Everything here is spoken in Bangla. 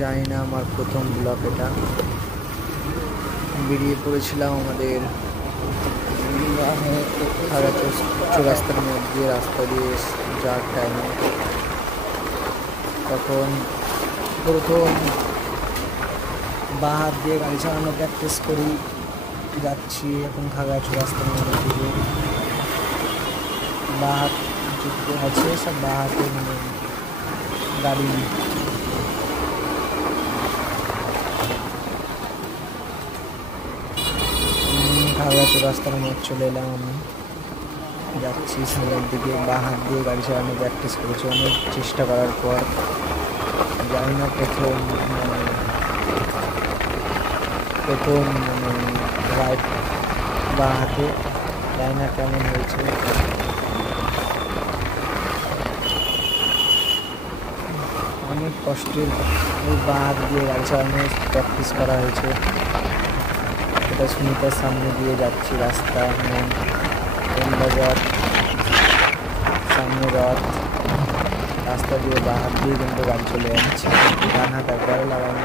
জানি না, আমার প্রথম ব্লগ এটা। বেরিয়ে পড়েছিলাম আমাদের চৌরাস্তার মধ্যে রাস্তা দিয়ে যাওয়ার টাইমে। তখন প্রথম বাঁ হাত দিয়ে গাড়ি চালানো প্র্যাকটিস করি, যাচ্ছি এখন খাগড়াছড়ি রাস্তার মধ্যে দিয়ে। বাঁ হাত যেটুকু আছে সব বাঁ হাতে মানে গাড়ি খাগড়াছড়ি রাস্তার মধ্যে চলে এলাম। আমি যাচ্ছি সামনের দিকে, বাঁ হাত দিয়ে গাড়ি চালানো প্র্যাকটিস করেছি অনেক চেষ্টা করার পর। জানি না প্রথম রাইট বাঁ হাতে জানি না কেমন হয়েছে। অনেক কষ্টের ওই বাঁ হাত দিয়ে গাড়ি চালানো প্র্যাকটিস করা হয়েছে। এটা সুনিতার সামনে দিয়ে যাচ্ছি রাস্তা, বাজার সামনে রথ, রাস্তা দিয়ে বাঁ হাত দিয়ে কিন্তু গাড়ি চলে যাচ্ছে, ডান হাত একবারও লাগানো।